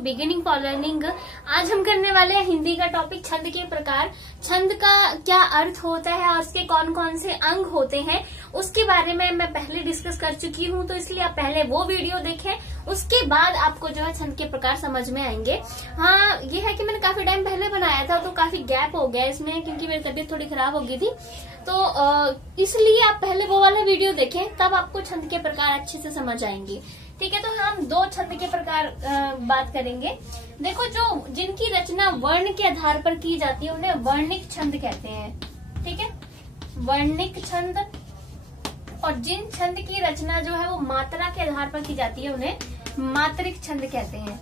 Beginning for learning. आज हम करने वाले हैं हिंदी का टॉपिक छंद के प्रकार। छंद का क्या अर्थ होता है और उसके कौन कौन से अंग होते हैं उसके बारे में मैं पहले डिस्कस कर चुकी हूँ, तो इसलिए आप पहले वो वीडियो देखें, उसके बाद आपको जो है छंद के प्रकार समझ में आएंगे। हाँ, ये है कि मैंने काफी टाइम पहले बनाया था तो काफी गैप हो गया इसमें, क्योंकि मेरी तबीयत थोड़ी खराब हो गई थी, तो इसलिए आप पहले वो वाला वीडियो देखें, तब आपको छंद के प्रकार अच्छे से समझ आएंगे। ठीक है, तो हम दो छंद के प्रकार बात करेंगे। देखो, जो जिनकी रचना वर्ण के आधार पर की जाती है उन्हें वर्णिक छंद कहते हैं। ठीक है, वर्णिक छंद। और जिन छंद की रचना जो है वो मात्रा के आधार पर की जाती है उन्हें मात्रिक छंद कहते हैं।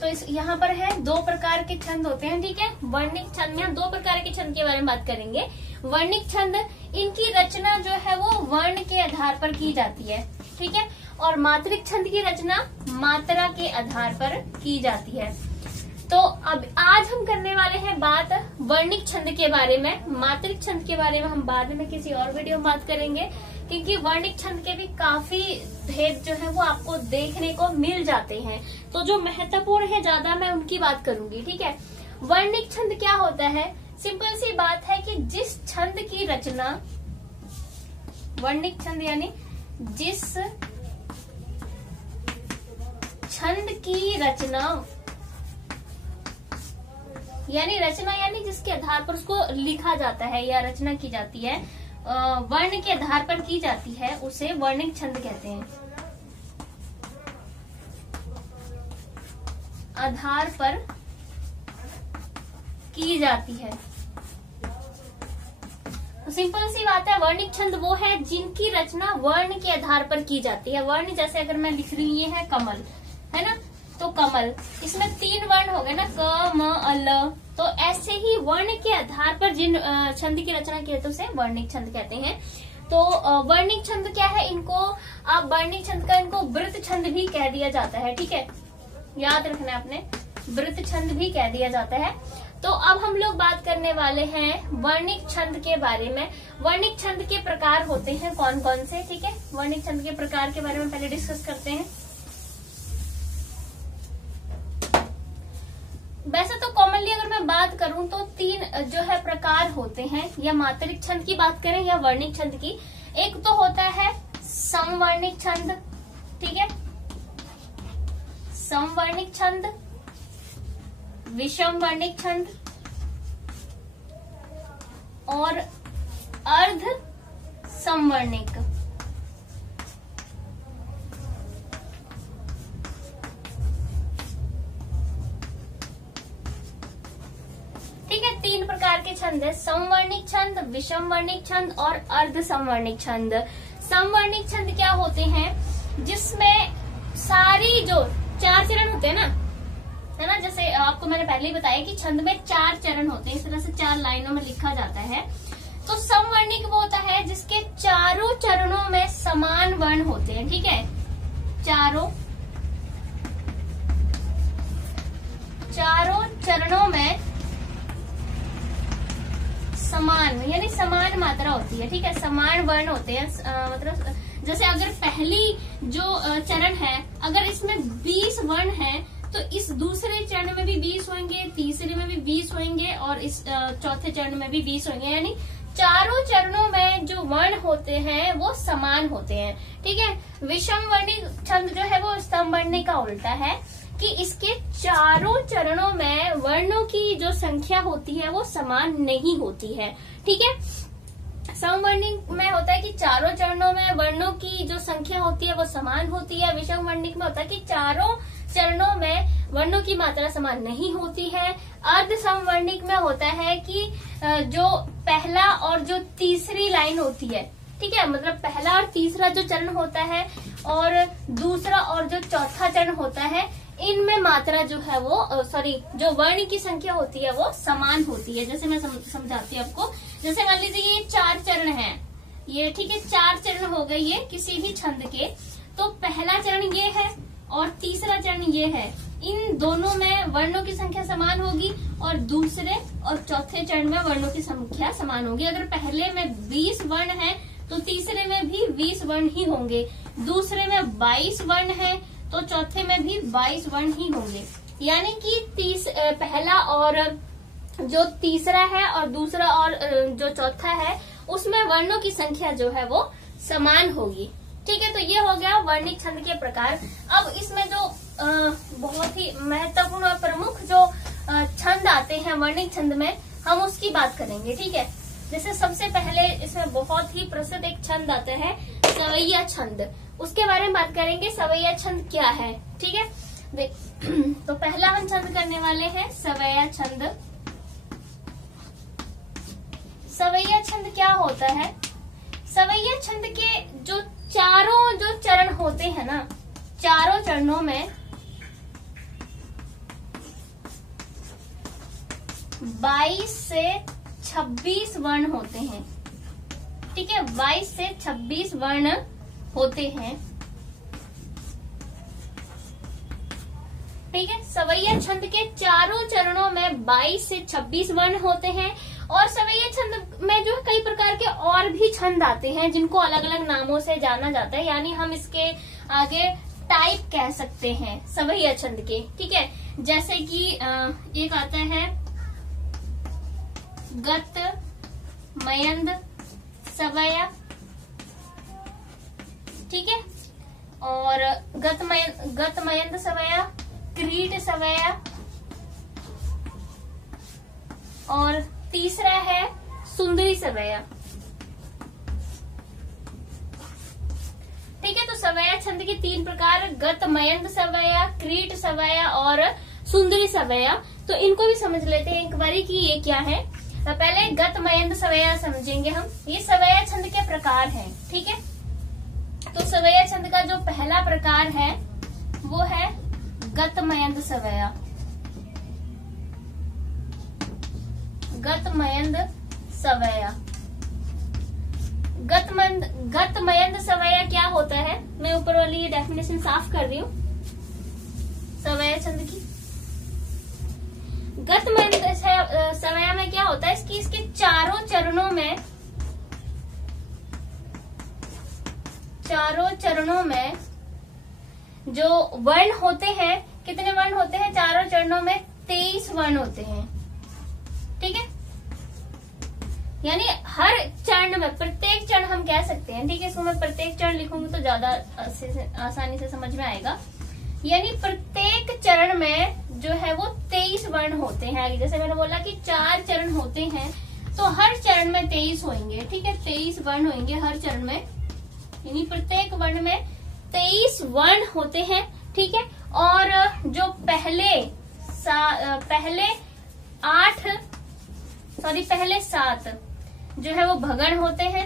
तो यहाँ पर है दो प्रकार के छंद होते हैं। ठीक है, वर्णिक छंद में हम दो प्रकार के छंद के बारे में बात करेंगे। वर्णिक छंद, इनकी रचना जो है वो वर्ण के आधार पर की जाती है। ठीक है, और मात्रिक छंद की रचना मात्रा के आधार पर की जाती है। तो अब आज हम करने वाले हैं बात वर्णिक छंद के बारे में। मात्रिक छंद के बारे में हम बाद में किसी और वीडियो में बात करेंगे, क्योंकि वर्णिक छंद के भी काफी भेद जो है वो आपको देखने को मिल जाते हैं। तो जो महत्वपूर्ण है ज्यादा मैं उनकी बात करूंगी। ठीक है, वर्णिक छंद क्या होता है? सिंपल सी बात है कि जिस छंद की रचना, वर्णिक छंद यानी जिस छंद की रचना यानी जिसके आधार पर उसको लिखा जाता है या रचना की जाती है, वर्ण के आधार पर की जाती है, उसे वर्णिक छंद कहते हैं। आधार पर की जाती है। तो सिंपल सी बात है, वर्णिक छंद वो है जिनकी रचना वर्ण के आधार पर की जाती है। वर्ण जैसे अगर मैं लिख रही हूँ, ये है कमल, है ना, तो कमल, इसमें तीन वर्ण हो गए ना, क म अल। तो ऐसे ही वर्ण के आधार पर जिन छंद की रचना की है तो उसे वर्णिक छंद कहते हैं। तो वर्णिक छंद क्या है? इनको आप वर्णिक छंद का इनको वृत्त छंद भी कह दिया जाता है। ठीक है, याद रखना आपने, वृत्त छंद भी कह दिया जाता है। तो अब हम लोग बात करने वाले हैं वर्णिक छंद के बारे में। वर्णिक छंद के प्रकार होते हैं कौन कौन से? ठीक है, वर्णिक छंद के प्रकार के बारे में पहले डिस्कस करते हैं। वैसे तो कॉमनली अगर मैं बात करूं तो तीन जो है प्रकार होते हैं, या मात्रिक छंद की बात करें या वर्णिक छंद की। एक तो होता है समवर्णिक छंद। ठीक है, समवर्णिक छंद, विषम वर्णिक छंद और अर्ध समवर्णिक। तीन प्रकार के छंद है, समवर्णिक छंद, विषम वर्णिक छंद और अर्ध समवर्णिक छंद। समवर्णिक छंद क्या होते हैं? जिसमें सारी जो चार चरण होते हैं ना, है ना, जैसे आपको मैंने पहले ही बताया कि छंद में चार चरण होते हैं, इस तरह से चार लाइनों में लिखा जाता है। तो समवर्णिक वो होता है जिसके चारों चरणों में समान वर्ण होते हैं। ठीक है, चारों चरणों में समान, यानी समान मात्रा होती है। ठीक है, समान वर्ण होते हैं। मतलब जैसे अगर पहली जो चरण है, अगर इसमें 20 वर्ण है तो इस दूसरे चरण में भी 20 होंगे, तीसरे में भी 20 होंगे और इस चौथे चरण में भी 20 होंगे। यानी चारों चरणों में जो वर्ण होते हैं वो समान होते हैं। ठीक है, विषम वर्णिक छंद जो है वो समवर्णिक का उल्टा है, कि इसके चारों चरणों में वर्णों की जो संख्या होती है वो समान नहीं होती है। ठीक है, समवर्णिक में होता है कि चारों चरणों में वर्णों की जो संख्या होती है वो समान होती है। विषम वर्णिक में होता है कि चारों चरणों में वर्णों की मात्रा समान नहीं होती है। अर्ध समवर्णिक में होता है कि जो पहला और जो तीसरी लाइन होती है, ठीक है, मतलब पहला और तीसरा जो चरण होता है और दूसरा और जो चौथा चरण होता है, इनमें मात्रा जो है वो जो वर्ण की संख्या होती है वो समान होती है। जैसे मैं समझाती हूँ आपको। जैसे मान लीजिए ये चार चरण हैं, ये ठीक है, चार चरण हो गए ये किसी भी छंद के। तो पहला चरण ये है और तीसरा चरण ये है, इन दोनों में वर्णों की संख्या समान होगी और दूसरे और चौथे चरण में वर्णों की संख्या समान होगी। अगर पहले में 20 वर्ण है तो तीसरे में भी 20 वर्ण ही होंगे। दूसरे में 22 वर्ण है तो चौथे में भी 22 वर्ण ही होंगे। यानी कि पहला और जो तीसरा है और दूसरा और जो चौथा है उसमें वर्णों की संख्या जो है वो समान होगी। ठीक है, तो ये हो गया वर्णिक छंद के प्रकार। अब इसमें जो बहुत ही महत्वपूर्ण और प्रमुख जो छंद आते हैं वर्णिक छंद में, हम उसकी बात करेंगे। ठीक है, जैसे सबसे पहले इसमें बहुत ही प्रसिद्ध एक छंद आता है सवैया छंद, उसके बारे में बात करेंगे। सवैया छंद क्या है? ठीक है, तो पहला हम छंद करने वाले हैं सवैया छंद। सवैया छंद क्या होता है? सवैया छंद के जो चारों जो चरण होते हैं ना, चारों चरणों में 22 से 26 वर्ण होते हैं। ठीक है, 22 से 26 वर्ण होते हैं। ठीक है, सवैया छंद के चारों चरणों में 22 से 26 वर्ण होते हैं। और सवैया छंद में जो कई प्रकार के और भी छंद आते हैं जिनको अलग अलग नामों से जाना जाता है, यानी हम इसके आगे टाइप कह सकते हैं सवैया छंद के। ठीक है, जैसे कि एक आता है गत मयंद सवैया। ठीक है, और गत मयंद सवैया, क्रीट सवैया, और तीसरा है सुंदरी सवैया। ठीक है, तो सवैया छंद के 3 प्रकार, गत मयंद सवैया, क्रीट सवैया और सुंदरी सवैया। तो इनको भी समझ लेते हैं एक बारी कि ये क्या है। पहले गत मयंद सवैया समझेंगे हम। ये सवैया छंद के प्रकार हैं। ठीक है, तो सवैया छंद का जो पहला प्रकार है वो है गत मयंद सवैया। गत मयंद सवैया। गत मयंद सवैया क्या होता है? मैं ऊपर वाली ये डेफिनेशन साफ कर रही हूँ सवैया छंद की। गत मयंद सवैया में क्या होता है? इसके चारों चरणों में जो वर्ण होते हैं, कितने वर्ण होते हैं? चारों चरणों में 23 वर्ण होते हैं। ठीक है, यानी हर चरण में, प्रत्येक चरण हम कह सकते हैं। ठीक है, इसको मैं प्रत्येक चरण लिखूंगी तो ज्यादा आसानी से समझ में आएगा। यानी प्रत्येक चरण में जो है वो 23 वर्ण होते हैं। जैसे मैंने बोला कि 4 चरण होते हैं, तो हर चरण में 23 होंगे। ठीक है, 23 वर्ण होंगे हर चरण में, यानी प्रत्येक वर्ण में 23 वर्ण होते हैं। ठीक है, और जो पहले 7 जो है वो भगण होते हैं।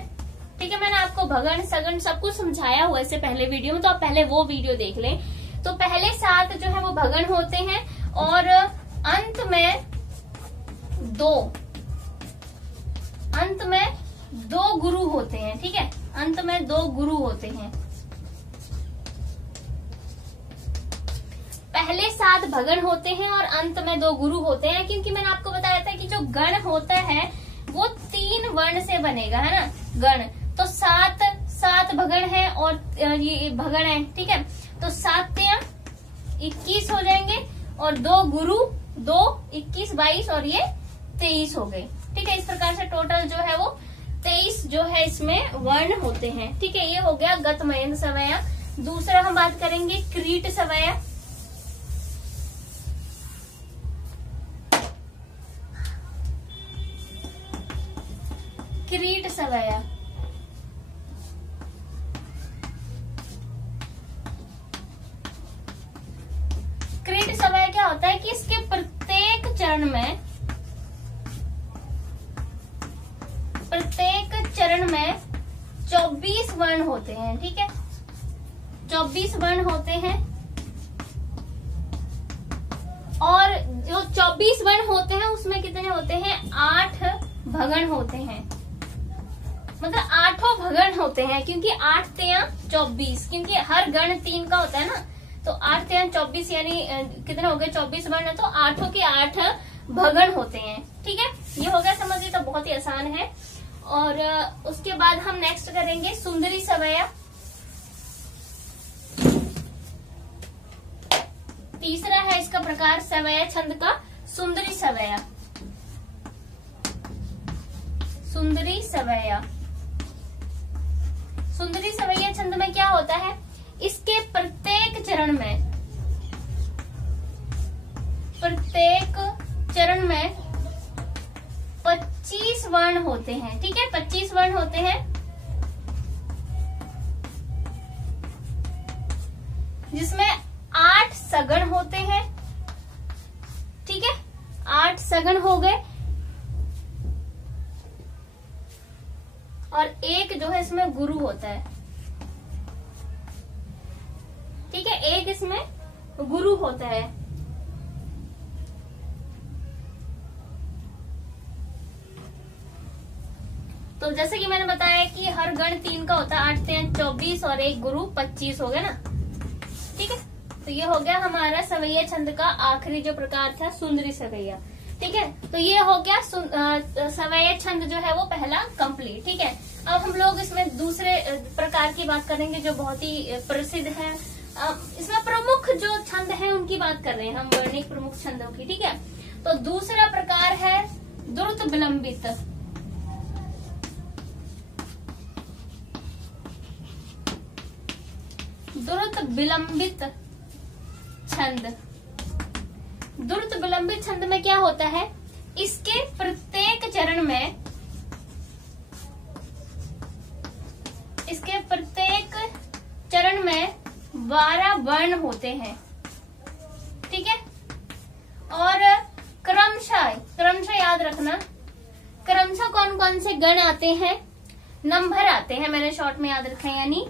ठीक है, मैंने आपको भगण सगण सब कुछ समझाया हुआ इससे पहले वीडियो में, तो आप पहले वो वीडियो देख लें। तो पहले 7 जो है वो भगण होते हैं और अंत में 2 गुरु होते हैं। ठीक है, अंत में 2 गुरु होते हैं। पहले 7 भगण होते हैं और अंत में 2 गुरु होते हैं, क्योंकि मैंने आपको बताया था कि जो गण होता है वो 3 वर्ण से बनेगा, है ना। गण तो 7 भगण है और ये भगण है। ठीक है, तो 7 21 हो जाएंगे और 2 गुरु, 2 21 22 और ये 23 हो गए। ठीक है, इस प्रकार से टोटल जो है वो 23 जो है इसमें वर्ण होते हैं। ठीक है, ये हो गया गत मयंद सवैया। दूसरा हम बात करेंगे क्रीट सवैया। क्रीट सवैया, क्रीट सवैया क्या होता है कि इसके प्रत्येक चरण में 24 वर्ण होते हैं। ठीक है, 24 वर्ण होते हैं और जो 24 वर्ण होते हैं उसमें कितने होते हैं? 8 भगण होते हैं। मतलब 8 भगण होते हैं, क्योंकि 8 3 24, क्योंकि हर गण 3 का होता है ना, तो 8 3 24 यानी कितने हो गए? 24 वर्ण, तो 8 के 8 भगण होते हैं। ठीक है, ये हो गया समझ ली, तो बहुत ही आसान है। और उसके बाद हम नेक्स्ट करेंगे सुंदरी सवैया। तीसरा है इसका प्रकार सवैया छंद का सुंदरी सवैया। सुंदरी सवैया। सुंदरी सवैया छंद में क्या होता है, इसके प्रत्येक चरण में 25 वर्ण होते हैं। ठीक है, 25 वर्ण होते हैं, जिसमें 8 सगण होते हैं। ठीक है, 8 सगण हो गए और एक जो है इसमें गुरु होता है। ठीक है, एक इसमें गुरु होता है। तो जैसे कि मैंने बताया कि हर गण 3 का होता है, 8 3 24 और एक गुरु 25 हो गया ना। ठीक है, तो ये हो गया हमारा सवैया छंद का आखिरी जो प्रकार था, सुंदरी सवैया। ठीक है, तो ये हो गया सवैया छंद जो है वो पहला कंप्लीट। ठीक है, अब हम लोग इसमें दूसरे प्रकार की बात करेंगे जो बहुत ही प्रसिद्ध है। इसमें प्रमुख जो छंद है उनकी बात कर रहे हैं हम, वर्णिक प्रमुख छंदों की। ठीक है, तो दूसरा प्रकार है द्रुत विलंबित। द्रुत विलंबित छंद। द्रुत विलंबित छंद में क्या होता है, इसके प्रत्येक चरण में 12 वर्ण होते हैं। ठीक है, और क्रमशः याद रखना, क्रमशः कौन कौन से गण आते हैं, नंबर आते हैं, मैंने शॉर्ट में याद रखा है, यानी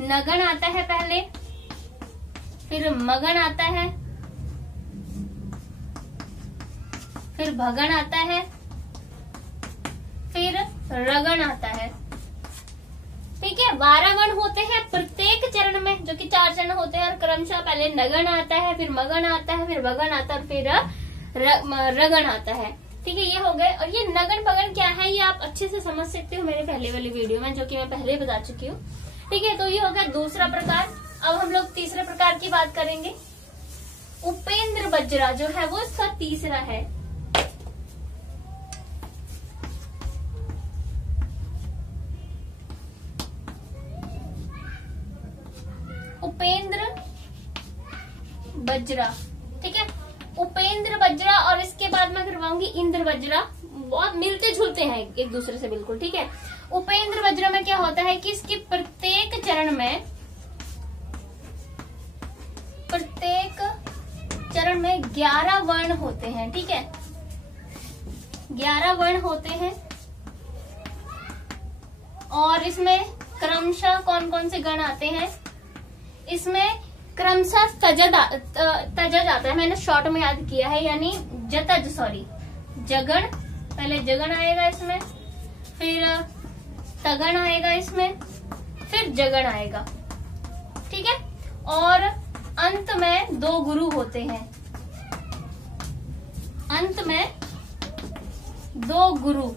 नगण आता है पहले, फिर मगन आता है, फिर भगन आता है, फिर रगन आता है। ठीक है, 12 वर्ण होते हैं प्रत्येक चरण में, जो कि 4 चरण होते हैं, और क्रमशः पहले नगन आता है, फिर मगन आता है, फिर भगन आता है, और फिर रगन आता है। ठीक है, ये हो गए। और ये नगन भगन क्या है, ये आप अच्छे से समझ सकते हो मेरे पहले वाली वीडियो में, जो कि मैं पहले बता चुकी हूँ। ठीक है, तो ये हो गया दूसरा प्रकार। अब हम लोग तीसरे प्रकार की बात करेंगे। उपेंद्र बज्रा जो है वो इसका तीसरा है। उपेंद्र बज्रा। ठीक है, उपेंद्र बज्रा, और इसके बाद मैं करवाऊंगी इंद्र बज्रा। बहुत मिलते जुलते हैं एक दूसरे से बिल्कुल। ठीक है, उपेंद्र बज्रा में क्या होता है कि इसके प्रत्येक चरण में 11 वर्ण होते हैं। ठीक है, 11 वर्ण होते हैं, और इसमें क्रमशः कौन कौन से गण आते हैं, इसमें क्रमशः तजज आता है, मैंने शॉर्ट में याद किया है, यानी जगण, पहले जगण आएगा इसमें, फिर तगण आएगा इसमें, फिर जगण आएगा। ठीक है, और अंत में 2 गुरु होते हैं। अंत में 2 गुरु।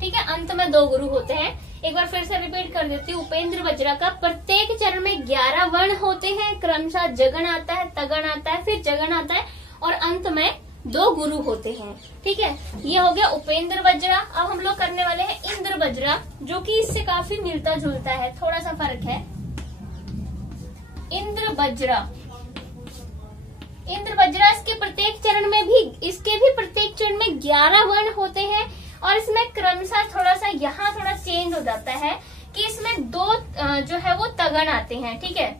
ठीक है, अंत में 2 गुरु होते हैं। एक बार फिर से रिपीट कर देती हूँ। उपेंद्र बज्रा का प्रत्येक चरण में 11 वर्ण होते हैं, क्रमशः जगण आता है, तगण आता है, फिर जगण आता है, और अंत में 2 गुरु होते हैं। ठीक है, ये हो गया उपेंद्र बज्रा। अब हम लोग करने वाले हैं इंद्र बज्रा, जो कि इससे काफी मिलता जुलता है, थोड़ा सा फर्क है। इंद्र बज्रा इसके प्रत्येक चरण में 11 वर्ण होते हैं, और इसमें क्रमशः थोड़ा सा यहाँ थोड़ा चेंज हो जाता है कि इसमें 2 जो है वो तगण आते हैं। ठीक है,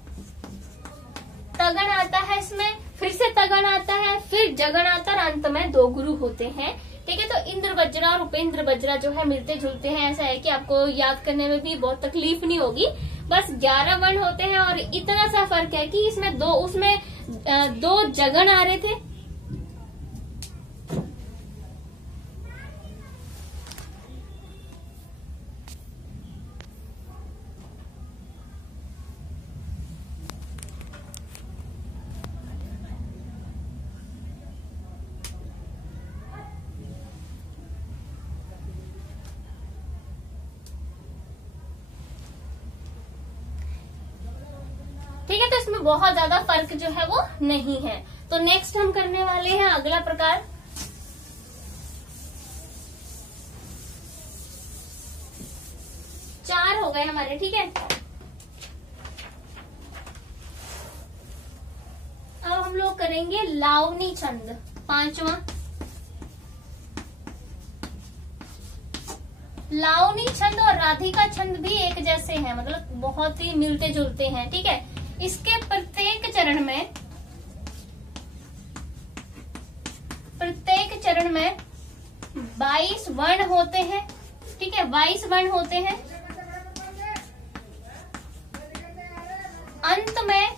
तगण आता है, इसमें फिर से तगण आता है, फिर जगण आता है, और अंत में 2 गुरु होते हैं। ठीक है, तो इंद्र बज्रा और उपेंद्र बज्रा जो है मिलते जुलते हैं। ऐसा है कि आपको याद करने में भी बहुत तकलीफ नहीं होगी, बस 11 वर्ण होते हैं, और इतना सा फर्क है कि इसमें 2 जगण आ रहे थे, ठीक है, तो इसमें बहुत ज्यादा फर्क जो है वो नहीं है। तो नेक्स्ट हम करने वाले हैं अगला प्रकार, चार हो गए हमारे। ठीक है, अब हम लोग करेंगे लावनी छंद, पांचवा। लावनी छंद और राधिका छंद भी एक जैसे हैं, मतलब बहुत ही मिलते जुलते हैं। ठीक है, इसके प्रत्येक चरण में 22 वर्ण होते हैं। ठीक है, 22 वर्ण होते हैं। अंत में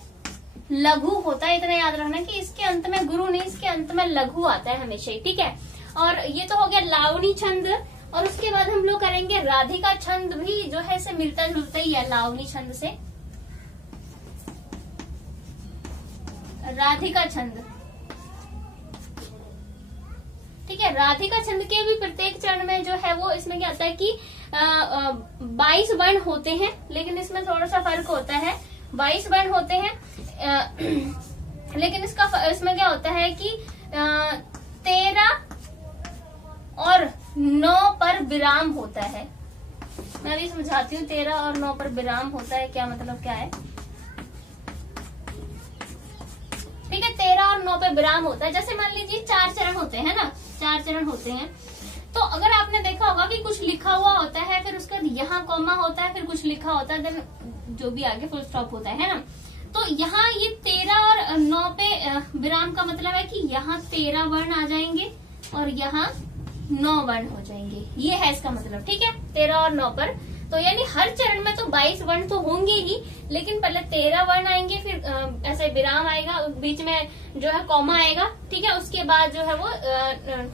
लघु होता है, इतना याद रखना कि इसके अंत में गुरु नहीं, इसके अंत में लघु आता है हमेशा ही। ठीक है, और ये तो हो गया लावनी छंद। और उसके बाद हम लोग करेंगे राधिका छंद, भी जो है इसे मिलता जुलता ही है लावनी छंद से। राधिका छंद, ठीक है, राधिका छंद के भी प्रत्येक चरण में जो है वो इसमें क्या होता है कि 22 वर्ण होते हैं, लेकिन इसमें थोड़ा सा फर्क होता है। 22 वर्ण होते हैं, लेकिन इसमें क्या होता है कि 13 और 9 पर विराम होता है। मैं अभी समझाती हूँ, 13 और 9 पर विराम होता है क्या मतलब क्या है। ठीक है, 13 और 9 पे विराम होता है। जैसे मान लीजिए 4 चरण होते हैं ना, 4 चरण होते हैं, तो अगर आपने देखा होगा कि कुछ लिखा हुआ होता है, फिर उसके बाद यहाँ कॉमा होता है, फिर कुछ लिखा होता है, देन जो भी आगे फुल स्टॉप होता है ना। तो यहाँ ये 13 और 9 पे विराम का मतलब है कि यहाँ 13 वर्ण आ जाएंगे और यहाँ 9 वर्ण हो जाएंगे, ये है इसका मतलब। ठीक है, 13 और 9 पर, तो यानी हर चरण में तो 22 वर्ण तो होंगे ही, लेकिन पहले 13 वर्ण आएंगे, फिर ऐसे विराम आएगा, बीच में जो है कॉमा आएगा। ठीक है, उसके बाद जो है वो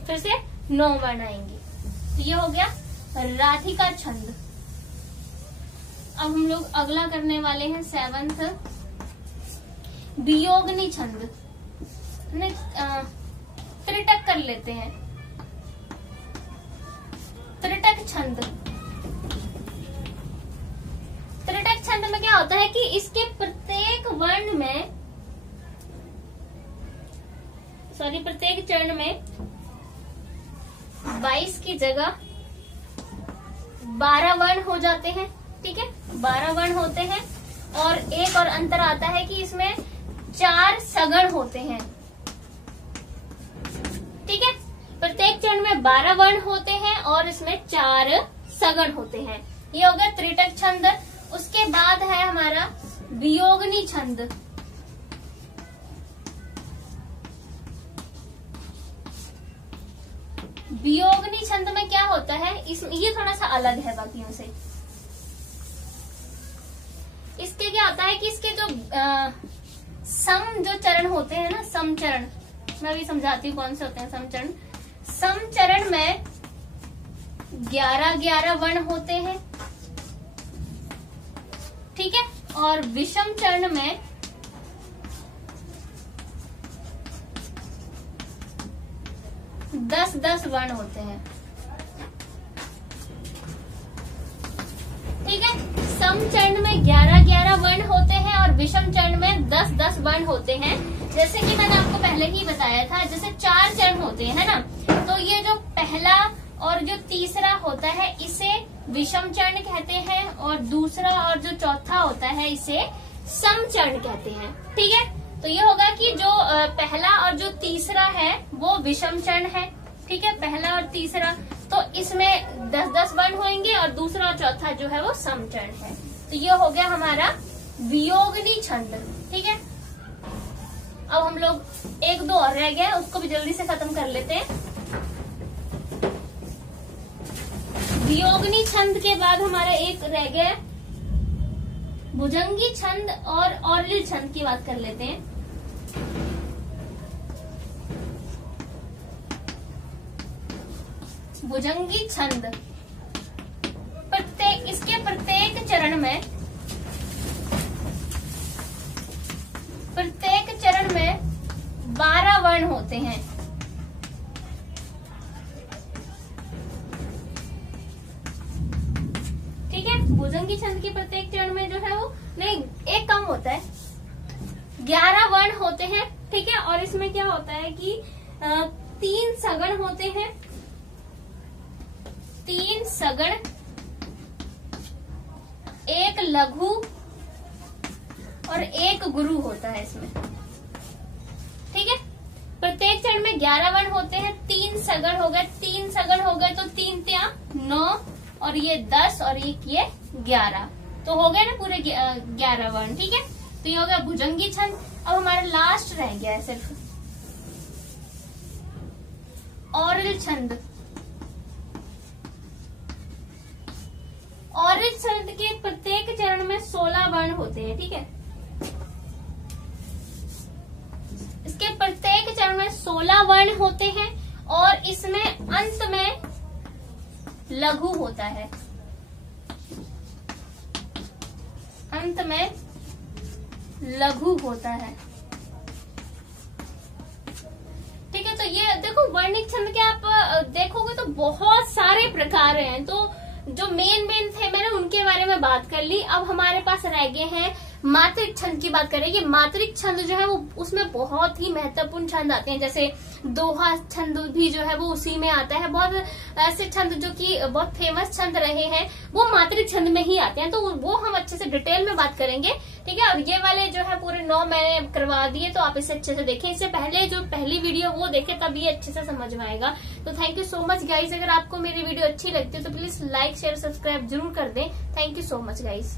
फिर से 9 वर्ण आएंगे। तो ये हो गया राधिका छंद। अब हम लोग अगला करने वाले हैं 7th, वियोगनी छंद। त्रिटक कर लेते हैं, त्रिटक छंद। त्रिटक छंद में क्या होता है कि इसके प्रत्येक वर्ण में, प्रत्येक चरण में 22 की जगह 12 वर्ण हो जाते हैं। ठीक है, 12 वर्ण होते हैं, और एक और अंतर आता है कि इसमें 4 सगण होते हैं। ठीक है, प्रत्येक चरण में 12 वर्ण होते हैं और इसमें 4 सगण होते हैं। ये हो गया त्रिटक छंद। उसके बाद है हमारा वियोगनी छंद। वियोगनी छंद में क्या होता है, ये थोड़ा सा अलग है बाकियों से। इसके क्या होता है कि इसके जो सम जो चरण होते हैं ना, सम चरण, मैं भी समझाती हूँ कौन से होते हैं सम चरण। सम चरण में 11-11 वर्ण होते हैं। ठीक है, और विषम चरण में 10-10 वर्ण होते हैं। ठीक है, सम चरण में 11-11 वर्ण होते हैं और विषम चरण में 10-10 वर्ण होते हैं। जैसे कि मैंने आपको पहले ही बताया था, जैसे 4 चरण होते हैं, है ना, तो ये जो पहला और जो तीसरा होता है इसे विषम चरण कहते हैं, और दूसरा और जो चौथा होता है इसे सम चरण कहते हैं। ठीक है, तो ये होगा कि जो पहला और जो तीसरा है वो विषम चरण है। ठीक है, पहला और तीसरा, तो इसमें 10-10 वर्ण होंगे, और दूसरा और चौथा जो है वो सम चरण है। तो ये हो गया हमारा वियोगनी छंद। ठीक है, अब हम लोग 1-2 और रह गया, उसको भी जल्दी से खत्म कर लेते हैं। वियोगनी छंद के बाद हमारा एक रह गया भुजंगी छंद और औरलिल छंद की बात कर लेते हैं। भुजंगी छंद, इसके प्रत्येक चरण में 12 वर्ण होते हैं। ठीक है, भुजंगी छंद के प्रत्येक चरण में जो है वो नहीं, एक कम होता है, 11 वर्ण होते हैं, ठीक है। और इसमें क्या होता है कि 3 सगण होते हैं, 3 सगण, 1 लघु और 1 गुरु होता है इसमें, ठीक है। प्रत्येक चरण में 11 वर्ण होते हैं, 3 सगण हो गए, 3 सगण हो गए तो 3 तिया 9 और ये 10 और ये 11, तो हो गए ना पूरे 11 वर्ण, ठीक है। तो ये हो गया भुजंगी छंद। अब हमारा लास्ट रह गया है सिर्फ औरल छंद। औरल छंद के प्रत्येक चरण में 16 वर्ण होते हैं, ठीक है। इसके प्रत्येक चरण में 16 वर्ण होते हैं और इसमें अंत में लघु होता है, अंत में लघु होता है, ठीक है। तो ये देखो वर्णिक छंद के आप देखोगे तो बहुत सारे प्रकार हैं, तो जो मेन थे मैंने उनके बारे में बात कर ली। अब हमारे पास रह गए हैं मात्रिक छंद की बात करें। ये मात्रिक छंद जो है वो उसमें बहुत ही महत्वपूर्ण छंद आते हैं, जैसे दोहा छंद भी जो है वो उसी में आता है। बहुत ऐसे छंद जो कि बहुत फेमस छंद रहे हैं वो मात्रिक छंद में ही आते हैं, तो वो हम अच्छे से डिटेल में बात करेंगे, ठीक है। और ये वाले जो है पूरे 9 मैंने करवा दिए, तो आप इसे अच्छे से देखें। इससे पहले जो पहली वीडियो वो देखें तब ये अच्छे से समझ में आएगा। तो thank you so much guys. अगर आपको मेरी वीडियो अच्छी लगती है तो प्लीज लाइक शेयर सब्सक्राइब जरूर कर दें। Thank you so much guys.